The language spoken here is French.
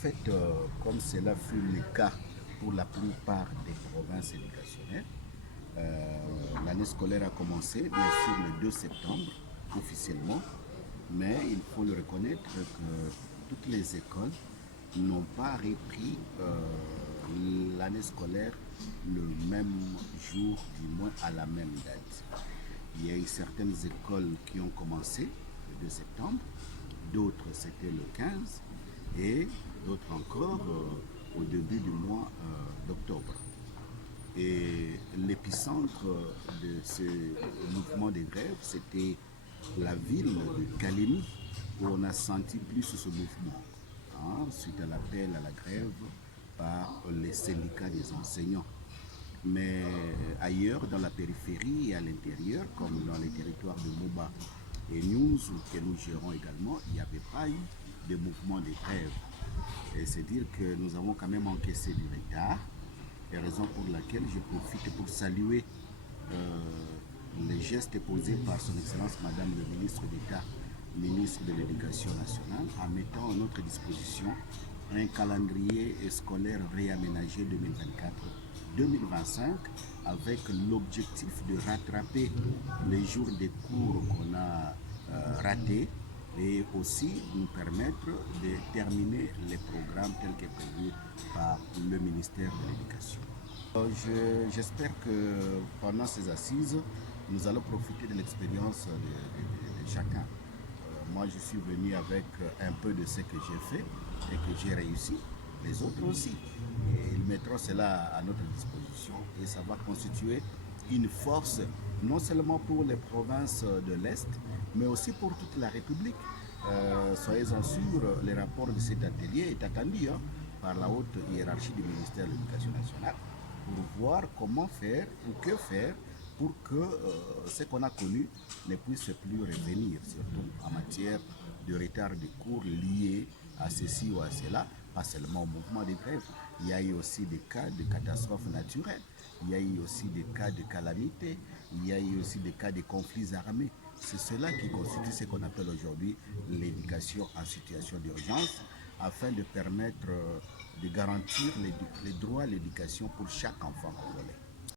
fait, comme cela fut le cas pour la plupart des provinces éducationnelles, l'année scolaire a commencé, bien sûr, le 2 septembre, officiellement, mais il faut le reconnaître que toutes les écoles n'ont pas repris l'année scolaire le même jour, du moins à la même date. Il y a eu certaines écoles qui ont commencé le 2 septembre, d'autres c'était le 15 et d'autres encore au début du mois d'octobre. Et l'épicentre de ce mouvement de grève, c'était la ville de Kalemi, où on a senti plus ce mouvement, suite à l'appel à la grève par les syndicats des enseignants. Mais ailleurs, dans la périphérie et à l'intérieur, comme dans les territoires de Moba et News, que nous gérons également, il n'y avait pas eu de mouvement de grève. Et c'est dire que nous avons quand même encaissé du retard, et raison pour laquelle je profite pour saluer les gestes posés par son Excellence Madame le ministre d'État, ministre de l'Éducation nationale, en mettant à notre disposition un calendrier scolaire réaménagé 2024-2025 avec l'objectif de rattraper les jours de cours qu'on a ratés et aussi nous permettre de terminer les programmes tels que prévus par le ministère de l'Éducation. J'espère que pendant ces assises, nous allons profiter de l'expérience de chacun. Moi, je suis venu avec un peu de ce que j'ai fait et que j'ai réussi. Les autres aussi. Et ils mettront cela à notre disposition et ça va constituer une force non seulement pour les provinces de l'Est, mais aussi pour toute la République. Soyez-en sûrs, le rapport de cet atelier est attendu par la haute hiérarchie du ministère de l'Éducation nationale pour voir comment faire ou que faire pour que ce qu'on a connu ne puisse plus revenir, surtout en matière de retard de cours liés à ceci ou à cela, pas seulement au mouvement de grève. Il y a eu aussi des cas de catastrophes naturelles, il y a eu aussi des cas de calamités, il y a eu aussi des cas de conflits armés. C'est cela qui constitue ce qu'on appelle aujourd'hui l'éducation en situation d'urgence, afin de permettre de garantir les droits à l'éducation pour chaque enfant congolais.